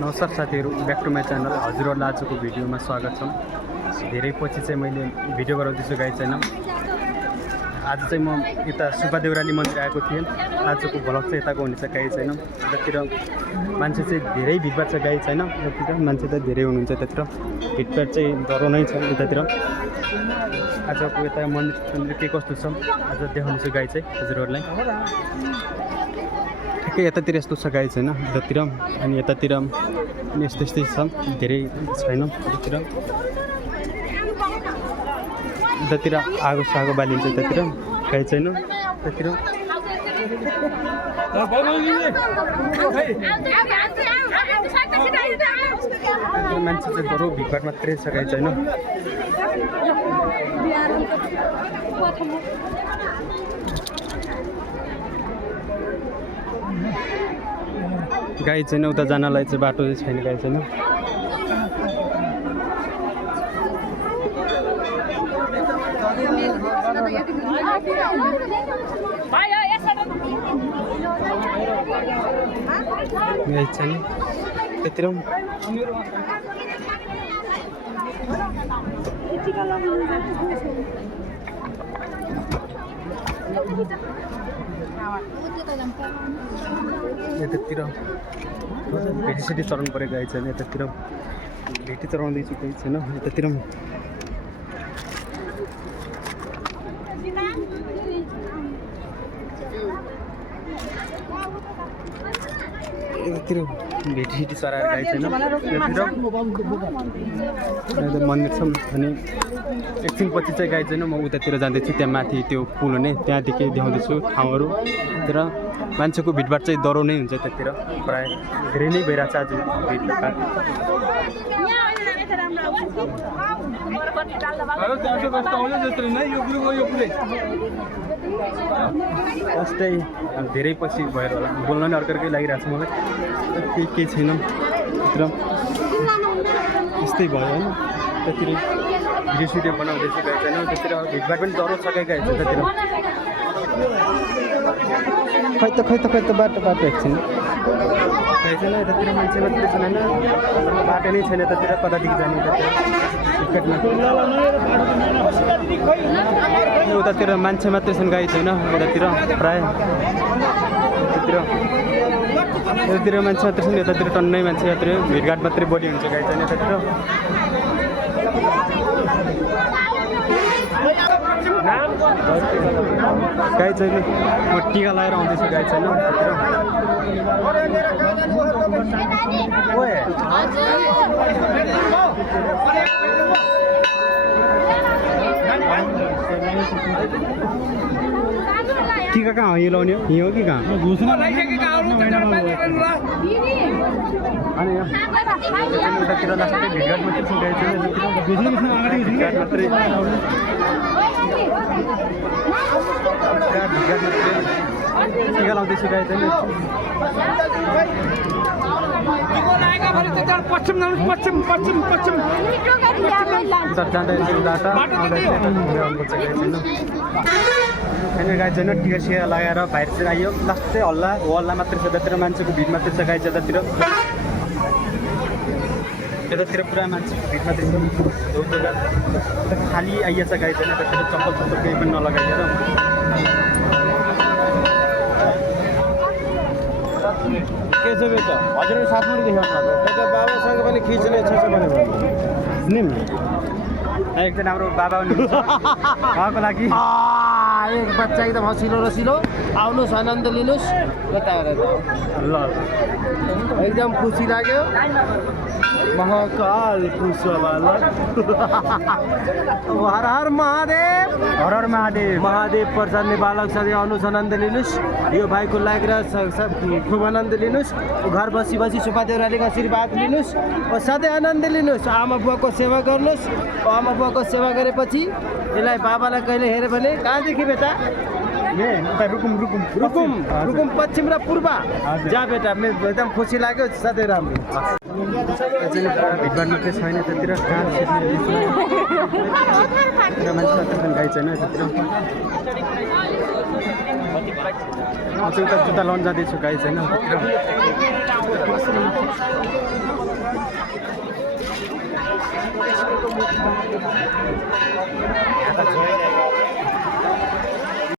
नमस्कार साथीहरू, back to my channel. हजुरहरूलाई आजको भिडियोमा स्वागत छ। धेरै पछि चाहिँ मैले भिडियो गराउँदैछु गाई छैन। आज चाहिँ म यता सुब्बा देउराली मन्दिर आएको थिएँ। आजको भ्लग चाहिँ यताको हुनेछ गाई छैन। यतातिर मान्छे चाहिँ धेरै भिडभाड छ, गाई छैन। यतातिर मान्छे त धेरै हुनुहुन्छ। यतातिर भिडभाड चाहिँ डरो नै छ यतातिर। आजको यता मन्दिर के कस्तो छ आज देखाउनेछु गाई चाहिँ हजुरहरूलाई। ठिकै यतातिर यस्तो छ गाई छैन यतातिर, अनि यतातिर यस्तै यस्तै छ, धेरै छैन। यतातिर आगो सागो बालिन्छ, यतातिर गाई छैन। यतातिर मान्छे चाहिँ डरो भिडभाड मात्रै छ, गाई छैन। गाई छैन, उता जानलाई चाहिँ बाटो चाहिँ छैन, गाई छैन। गाई छैन त्यतिर। यतातिर भेटीसेटी चढाउनु पऱ्यो, गाई छैन। यतातिर भेटी चढाउँदैछु, गाई छैन। यतातिर यतातिर भेटीसेटी चढाएर गाई छैन। यतातिर मन्दिर छ, अनि एकछिनपछि चाहिँ गाई छैन। म उतातिर जाँदैछु, त्यहाँ माथि त्यो पुल हुने त्यहाँदेखि देखाउँदैछु ठाउँहरू। तर मान्छेको भिडभाड चाहिँ डरो नै हुन्छ त्यतिर, प्रायः धेरै नै भइरहेको छ आज भिडभाड। फर्स्टै धेरै पछि भएर होला, बोल्न नै अर्कै लागिरहेको छ मलाई। केही छैन त्यतिर, यस्तै भयो होइन। त्यतिर भिडियो सिडियो बनाउँदैछु, गाई छैन। त्यतिर भिडभाड पनि डरो छ, गाई छ त्यतिर। खै त बाटो एकछिन गाई छैन। यतातिर मान्छे मात्रै छैन, बाटो नै छैन यतातिर, कतादेखि जाने उतातिर मान्छे मात्रै छन्, गाई छैन। यतातिर प्रायः यतातिर मान्छे मात्रै छन्, यतातिर टन्नै मान्छे। यतातिर भिडभाड मात्रै बढी हुन्छ, गाई छैन। यतातिर गाई छैन। म टिका लगाएर आउँदैछु, गाई छैन। टिका कहाँ हो, यो लाउने हो, यहाँ हो कि कहाँ? अनि उतातिर लास्टै भिडभाड मात्रै छ, गाई छैन। भिडभाड मात्रै टिका लाउँदैछु, गाई छैन। गाई छैन। टिका सिका लगाएर बाहिर चाहिँ आइयो, लास्टै हल्ला मात्रै छ यतातिर, मान्छेको भिड मात्रै छ, गाई छ यतातिर। यतातिर पुरा मान्छेको भिड मात्रै छ, खाली आइएछ, गाई छैन। यतातिर चप्पल केही पनि नलगाइएर। के छ बेटा, हजुरले साथमा देखाउनु बेटा, बाबासँग पनि खिच्ने छ भने एकजना हाम्रो बाबा उहाँको लागि एक बच्चा एकदम हँसिलो रसिलो, आउनुहोस् आनन्द लिनुहोस्। ल एकदम खुसी लाग्यो। महाकाल खुसवाला हर हर महादेव, हर हर महादेव। महादेव प्रसादले बालक सधैँ आउनुहोस्, आनन्द लिनुहोस्। यो भाइको लागेर खुब आनन्द लिनुहोस्। घर बसी बसी सुब्बा देउरालीको आशीर्वाद लिनुहोस्, सधैँ आनन्द लिनुहोस्। आमा बुवाको सेवा गर्नुहोस्। आमा बुवाको सेवा गरेपछि यसलाई बाबालाई कहिले हेऱ्यो भने कहाँदेखि बेटा? रुकुम पश्चिम र पूर्व जा बेटा। एकदम खुसी लाग्यो, सधैँ राम्रो। भिडभाड मात्रै छैन त्यतिर, मान्छे गाई छैन त्यतिर। म चाहिँ उता जुत्ता लाउनु जाँदैछु, गाई छैन त्यतिर। यहाँका